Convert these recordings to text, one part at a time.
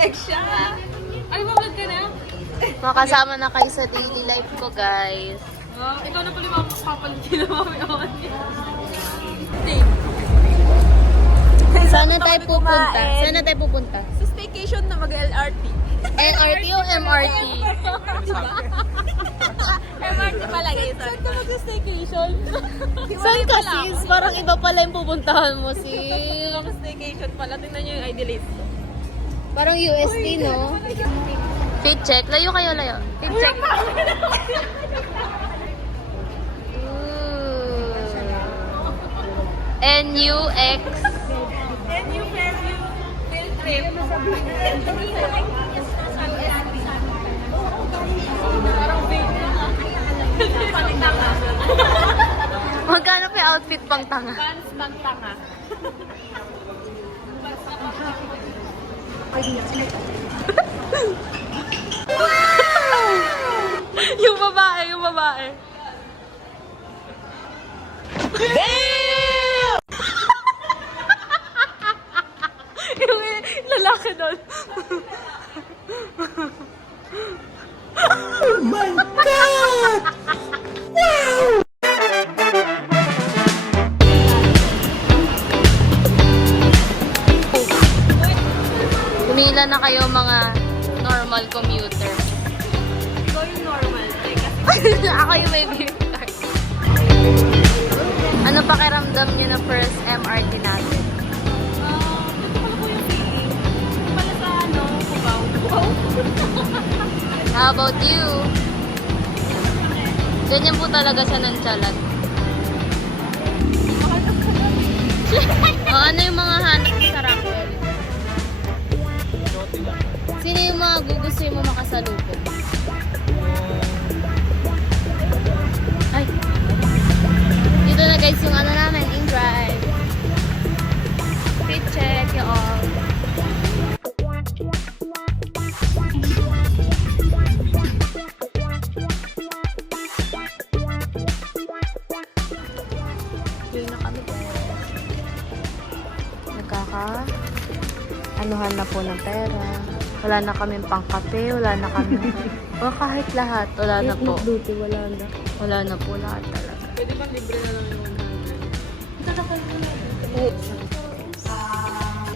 Nag-flex siya. Ay, mabag ka na? Makasama na kayo sa daily life ko, guys. Ikaw na pala yung papalitin na mami ako. Sana tayo pupunta? Sana tayo pupunta? Sa staycation na mag-LRT. LRT o MRT? MRT pala guys. Saan ka mag-staycation? Saan ka, sis? Parang iba pala yung pupuntahan mo, sis. Mag-staycation pala. Tingnan nyo yung ID list. Parang USD, no? Fit check. Layo kayo, layo. Fit check. NUX. NU field trip. Parang vague na. Pantanga. Magkano pa yung outfit pang tanga? Pants pantanga. Yung babae, yung babae. Yung lalaki doon. Oh my God! Pumila na kayo mga normal commuter. Ikaw yung normal. Ako yung may beer card. Ano pakiramdam niyo na first MRT natin? Ito pala po yung feeling. Ito pala sa ano, Cubao. Wow. How about you? Ganyan po talaga siya ng tsalat. O, ano yung mga hanap mo sa Rockwell? Sino yung mga gugustuhin mo makasalubong? Ay! Dito na guys yung ano namin, in-drive. Fit check, yung all. Yun na kami guys. Anuhan na po ng pera. Wala na kaming pangkape, wala na kami. O kahit lahat, wala na po. Duty, wala na. Wala na po lahat talaga. Pwede bang libre na lang yung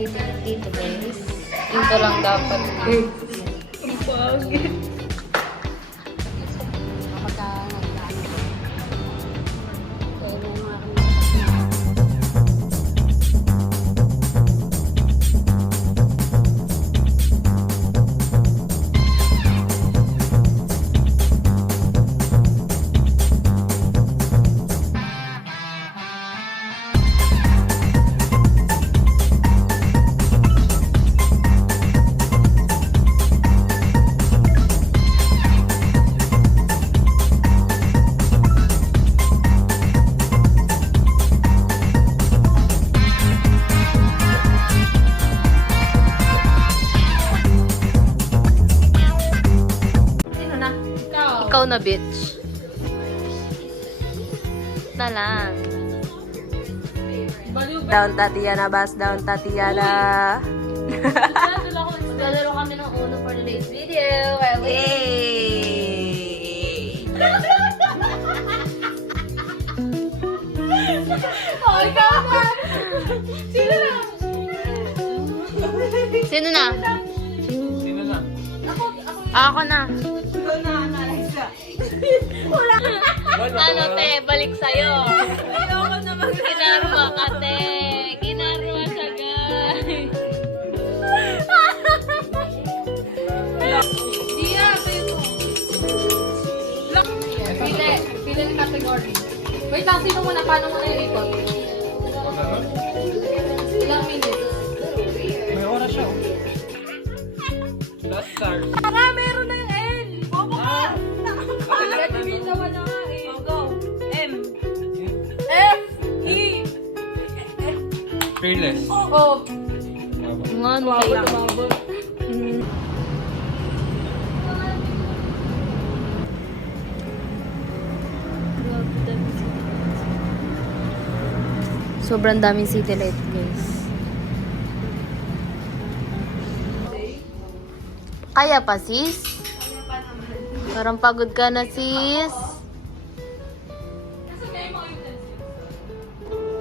100? Dito guys. Dito lang dapat. Ang pangit. Ikaw na bitch. Na lang. Down Tatiana, bus down Tatiana. Lalaro kami ng uno for today's video. Yay! Oh, ikaw na! Sino na? Sino na? Sino na? Ako na. Ikaw na, Analisa. Ano te, balik sa'yo. Ayoko na Ginarwa ka te. Ginarwa siya guys. Dia, sa'yo to. Pili ng category. Wait lang, sino muna? Paano muna yung ikot? Ilang minutes? May oras siya. Last stars. Tara, meron na yung N! Bobo ka! Ready naman na nga eh. Go! M. F. E. Fearless. O. Nga, ano kaya? Sobrang daming city light guys. Kaya pa, sis? Parang pagod ka na, sis.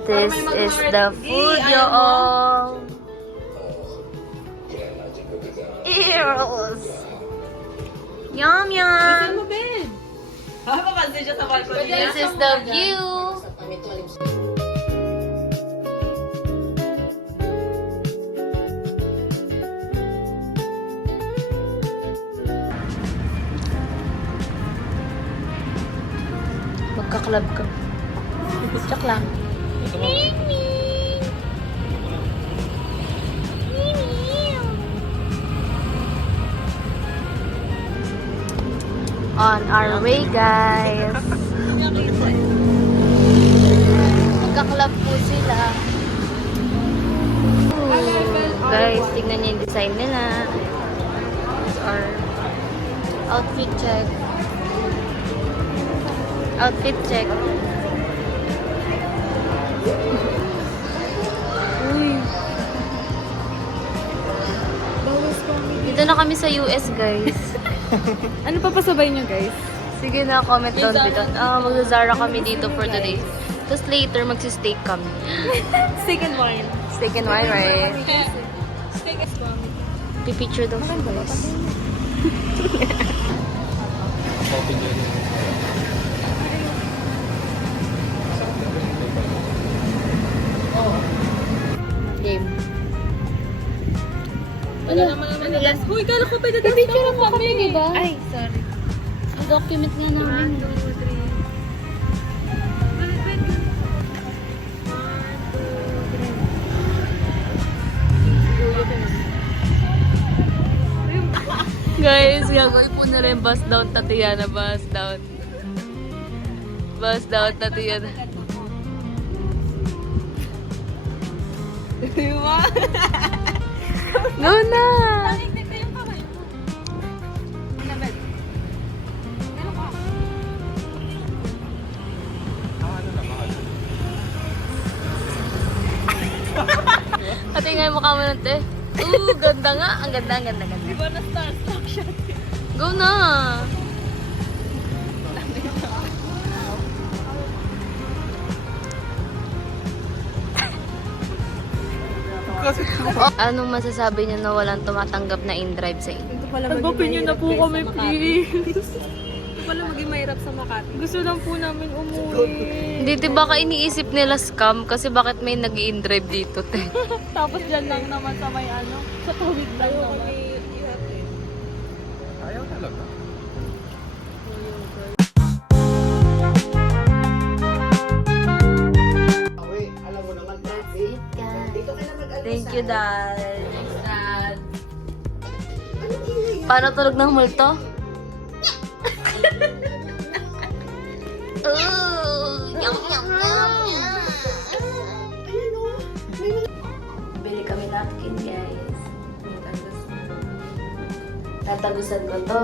This is the food, y'all. Ears. Yum, yum. Papansin siya sa balcony. This is the view. Magka-club ka. Check lang. On our way, guys. Magka-club po sila. Guys, tignan niyo yung design nila. It's our outfit check. Outfit check. Uy. Dito na kami sa US, guys. Ano pa pasabay niyo, guys? Sige na, comment down below. Mag-Zara kami dito for today. Tapos later, magsi-steak kami. Steak and wine. Steak and wine, right? Steak and wine. Pipicture daw siya, guys. Coffee dyan. Game. Ano naman yes. Uy, kala ko pwede tayo picture mo kami, diba? Ay, sorry. Ang document nga namin. Guys, gagawin po na rin bus down Tatiana, bus down. Bus down Tatiana. Diba? No na! Ate nga yung mukha mo nun, te. Ganda nga. Ang ganda, ang ganda, ganda. Diba na starstruck siya? Go na! Anong masasabi niyo na walang tumatanggap na in-drive sa inyo? Agapin niyo na po kami, please. Ito pala maging mahirap sa Makati. Gusto lang po namin umuwi. Hindi, di baka iniisip nila scam kasi bakit may nag in-drive dito, te? Tapos dyan lang naman sa may ano, sa tawid lang naman. Ayaw talaga. Thank you, Dad. Thanks, Dad. Paano tulog ng multo? Yum, yum, yum. Bili kami napkin, guys. Tatagusan ko to.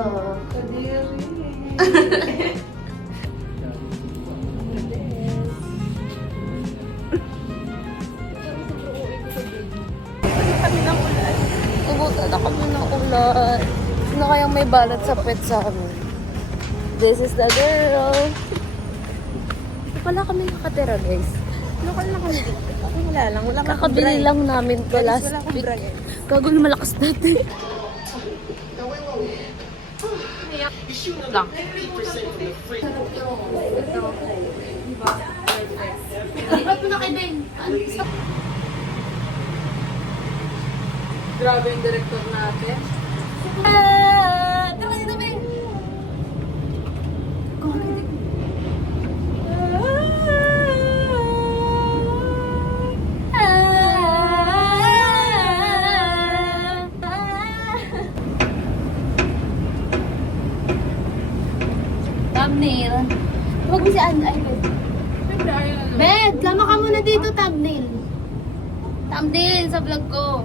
Ubutan na kami ng ulan. Sino kayang may balat sa pet sa amin? This is the girl. Ito pala kami nakatira, guys. Local na kami dito. Wala lang. Wala kang Kakabili lang namin to last Wala akong week. Brian. Gago na malakas natin. Lang. Ba't mo na kay Ben? Ano gusto? Grabe yung director natin. Tara dito, Ben! Thumbnail. Huwag mo si Ann. Ay, Ben. Ben, sama ka muna dito, thumbnail. Thumbnail sa vlog ko.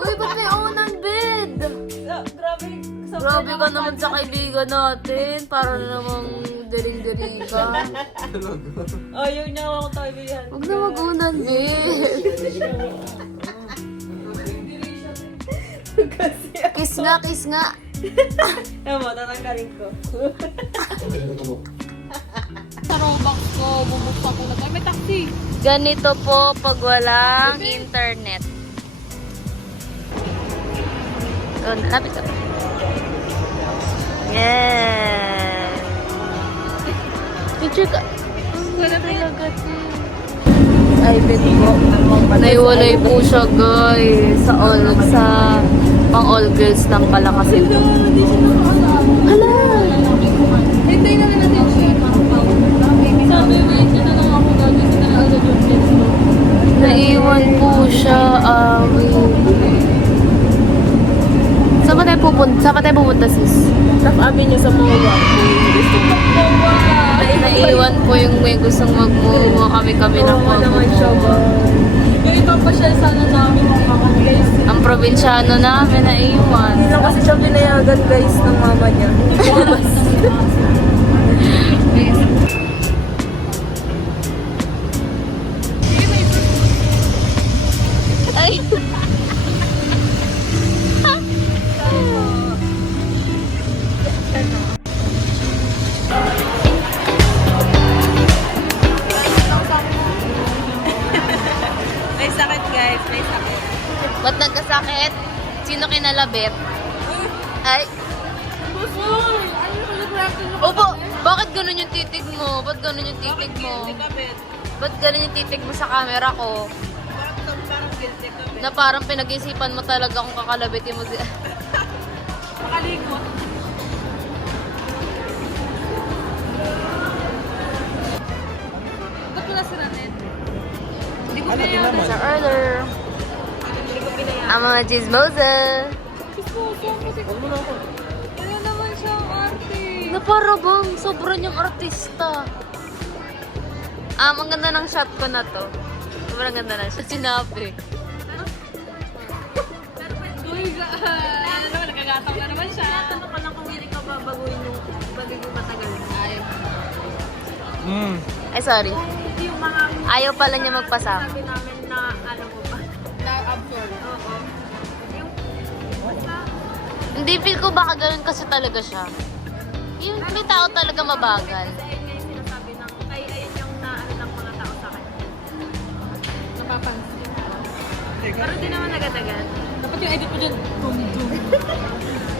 Uy, ba't may unan bed? Grabe yung Grabe ka naman sa kaibigan natin. Para na namang dering-dering ka. Ayaw niya ako tayo bilihan. Huwag na mag-unan, babe. Kiss nga, kiss nga. Ewan mo, tatanggalin ko. Sa Roblox ko, bubuksan ko na tayo. May taxi. Ganito po pag walang internet. So, lapit ka. Yes! Picture ka. Wala talaga. Ay, bet po. Naiwalay po siya, guys. Sa pang all girls lang pala kasi po. Hala! Hintayin na natin siya. Sabi, wait na lang ako gagawin na lang sa duplex ko. Naiwan po siya. Saan ba tayo pupunta, sis? Top Avenue sa Mawa. Gusto mag-Mawa. Naiwan po yung may gustong magmuwa kami ng naman siya ba? Yung ibang pa siya sana namin mga guys. Ang probinsyano namin naiwan. Hindi lang kasi siya pinayagan guys ng mama niya. Ay! May sakit guys, may sakit. Ba't nagkasakit? Sino kinalabit? Ay! Opo! Bakit ganun yung titig mo? Ba't ganun yung titig mo? Ba't ganun yung titig mo sa camera ko? Parang guilty ka. Na parang pinag-isipan mo talaga kung kakalabitin mo siya. Makaligo. Ba't wala si Ranet? Hindi ko pinayagan. Sa order. Hindi ko pinayagan. Ang mga chismosa. Wala naman siya ang arte. Na para bang sobrang niyang artista. Ang ganda ng shot ko na to. Sobrang ganda ng shot. Sinabi. Uy, ano naman, nagkagataw na naman siya. Tinatanong ko lang kung hindi ka babaguhin yung magiging matagal. Ayaw. Ay, sorry. Hindi yung mga Ayaw pala niya magpasa. sabi namin na ano mo ba? Na-absorb. Oo. Yung basta Hindi, feel ko baka ganun kasi talaga siya. Yung may tao talaga mabagal. ayun nga yung sinasabi ng ayun yung naano ng mga tao sa akin. Napapansin. Pero di naman agad-agad. Dapat yung edit mo dyan.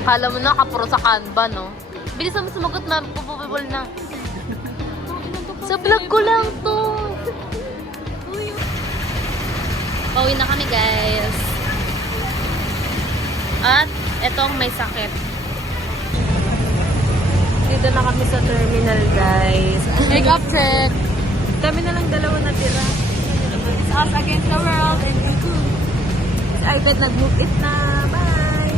Kala mo na kapuro sa Canva, no? Bilisan mo sumagot, ma'am. Pupupibol na. Sa vlog ko lang to. Pauwi na kami, guys. At etong may sakit. Dito na kami sa terminal, guys. Make-up check. Kami na lang dalawa natira. It's us against the world and you too. Excited, nag-move it na. Bye!